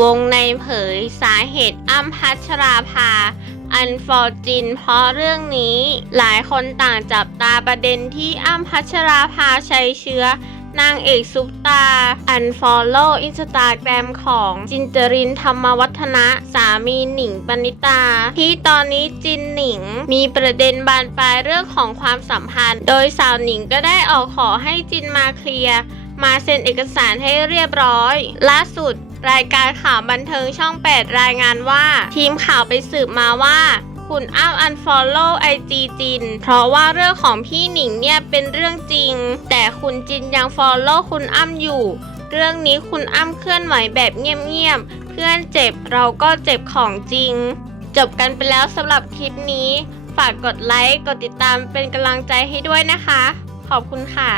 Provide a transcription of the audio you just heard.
วงในเผยสาเหตุอ้ำพัชราภา อันฟอร์จิน เพราะเรื่องนี้ หลายคนต่างจับตาประเด็นที่อ้ำพัชราภาใช้เชื้อนางเอกซุปตา อันฟอลโล่อินสตาแกรมของจินเจรินธรรมวัฒนะ สามีหนิงปณิตา ที่ตอนนี้จินหนิง มีประเด็นบานปลายเรื่องของความสัมพันธ์ โดยสาวหนิงก็ได้ออกขอให้จินมาเคลียร์ มาเซ็นเอกสารให้เรียบร้อย ล่าสุด รายการข่าวบันเทิงช่อง 8 รายงานว่า ทีมข่าวไปสืบมาว่าคุณอ้ำอันฟอลโล่ไอจีจิน เพราะว่าเรื่องของพี่หนิงเนี่ยเป็นเรื่องจริง แต่คุณจินยังฟอลโล่คุณอ้ำอยู่ เรื่องนี้คุณอ้ำเคลื่อนไหวแบบเงียบๆ เพื่อนเจ็บเราก็เจ็บของจริง จบกันไปแล้วสำหรับคลิปนี้ ฝากกดไลค์ กดติดตามเป็นกำลังใจให้ด้วยนะคะ ขอบคุณค่ะ